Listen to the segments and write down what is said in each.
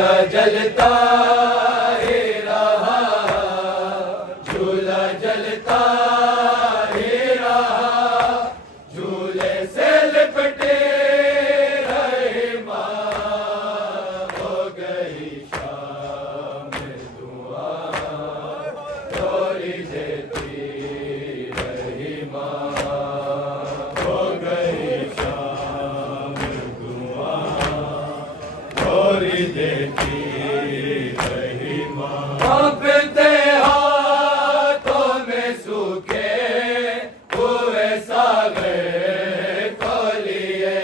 झूला जलता ही रहा, झूला जलता ही रहा, झूले से लिपटे रहे माँ, हो गई शाम दुआ, डोरी देती रही माँ, हो गई शाम दुआ, डोरी देती रही माँ। कांपते हाथों में सूखे हुए सागर को लिए,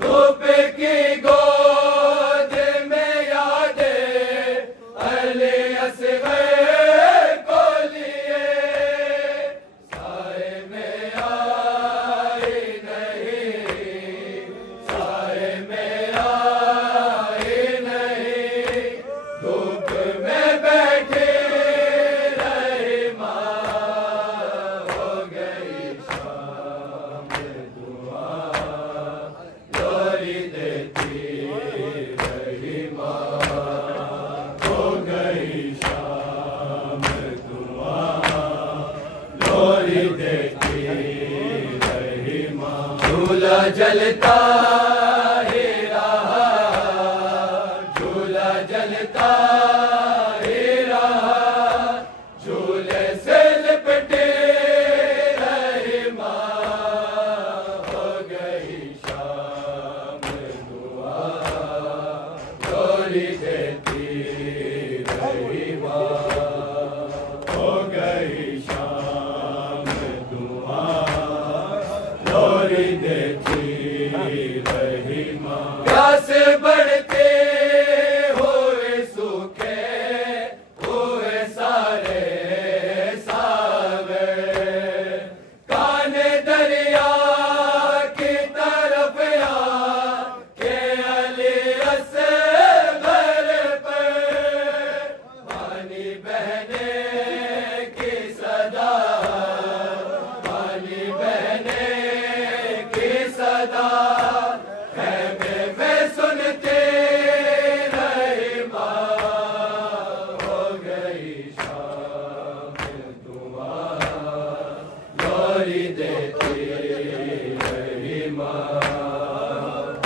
धूप की गोद में यादें अली असगर को लिए, साए में आई नहीं, साए में आई नहीं, धूप में बैठे रही माँ, हो गई शाम दुआ, डोरी देती रही माँ, हो गई शाम दुआ, डोरी देती रही माँ। झूला जलता ही रहा, झूला जलता ही रहा, झूले से लिपटे रही माँ, हो गई शाम दुआ, डोरी देती रही माँ, हो गई शाम दुआ, डोरी देती रही माँ। प्यास बढ़ते हुए सूखे हुए सारे सागर, काने दरिया की तरफ आ के अली असगर पर, पानी बहने की सदा, पानी बहने की सदा, खैमे में सुनते रहे माँ, हो गई शाम दुआ, डोरी देती रही माँ,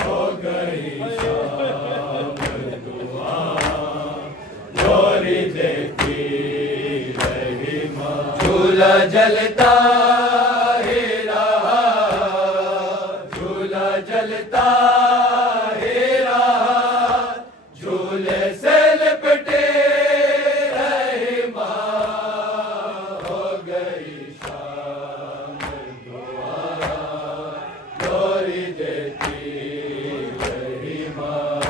हो गई शाम दुआ, डोरी देती रही माँ। झूला जलता ही रहा, झूला जलता ही रहा, झूले से लिपटे रही माँ, हो गई शाम दुआ, डोरी देती रही माँ,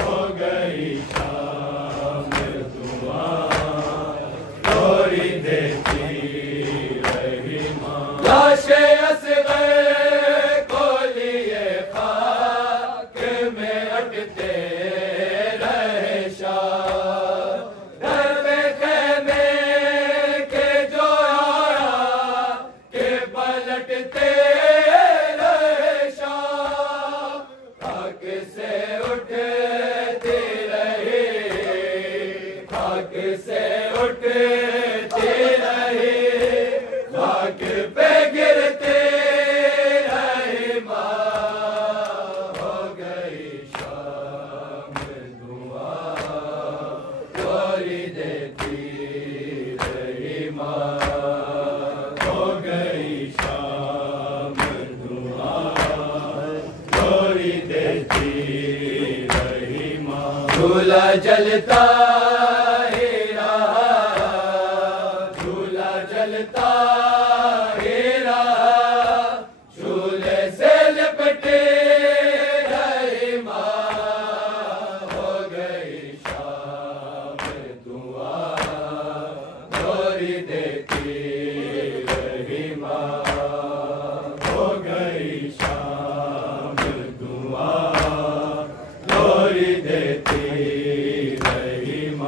हो गई शाम दुआ, डोरी देती रही माँ। लाशे असगर को लिए खाक में अटते रहे शाह, घर में खैमे के जो आया के पलटते रहे शाह, खाक से उठती रही, खाक से उठती रही, खाक पे गिरते रहे माँ, हो गई शाम दुआ, डोरी देती रही माँ, हो गई शाम दुआ, डोरी देती रही माँ। झूला जलता ही रहा, झूला जलता ही रहा, झूले से लिपटे रही माँ, हो गई शाम दुआ, डोरी देती रही माँ, हो गई शाम दुआ, डोरी देती रही माँ।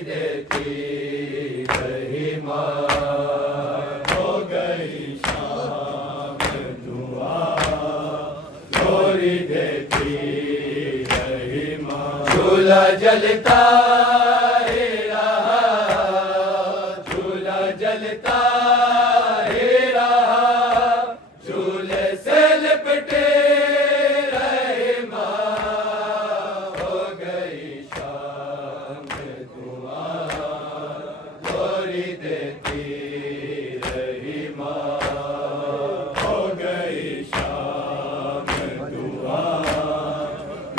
देती रही माँ, हो गई शाम धुआं, लोरी देती रही माँ। झूला जलता ही रहा, झूला जलता ही रहा, झूले से लिपटे रहे माँ, हो गई शाम धुआं, लोरी देती रही माँ, हो गई शाम धुआं,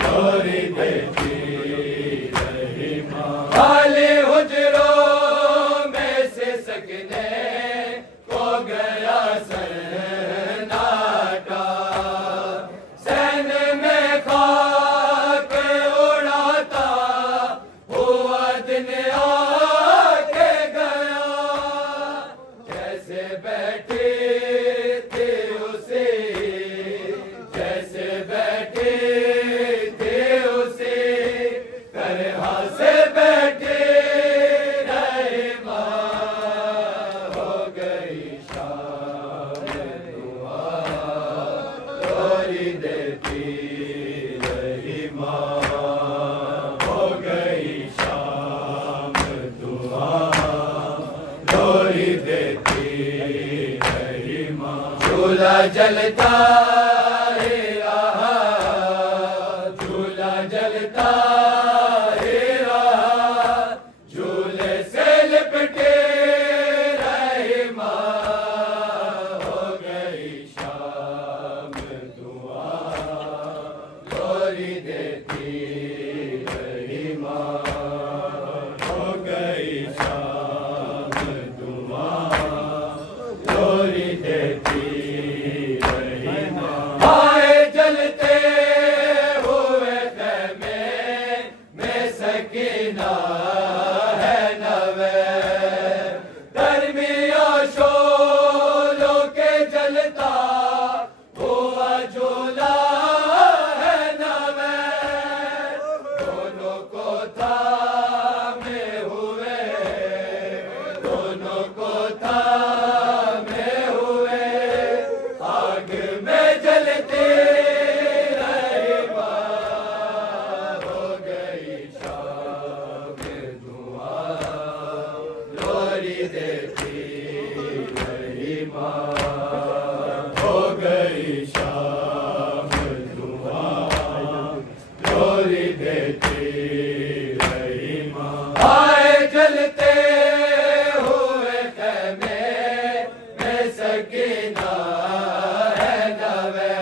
लोरी देती रही माँ। खाली हुजरों में से सकने को गया सन्नाटा, सैन में खाक उड़ाता हुआ दिन आके गया। जैसे बैठे थे उसे, जैसे बैठे थे उसे, तरह से बैठे रहे माँ, हो गई शाम धुआं, लोरी देती रही माँ, हो गई शाम धुआं, लोरी देती रही माँ। झूला जलता ही रहा, झूला जलता ही रहा, झूले से लिपटे रही माँ, हो गई शाम धुआं, लोरी देती रही माँ, हो गई शाम धुआं, लोरी देती रही माँ। आए जलते हुए ख़ैमे में सकीना है नवे, दरमियाँ शोलों के जलता हुआ झूला है नवे, दोनों को थामे हुए, दोनों को थामे हुए, आग में जलते रहे माँ, हो गई शाम धुआं, लोरी देती रही माँ, हो गई शाम धुआं, लोरी देती रही माँ। आए जलते हुए ख़ैमे में सकीना है नवे,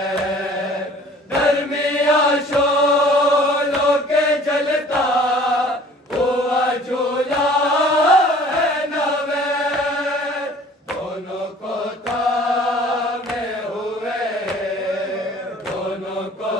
दरमियाँ शोलों के जलता हुआ झूला है नवे, दोनों को थामे हुए, दोनों को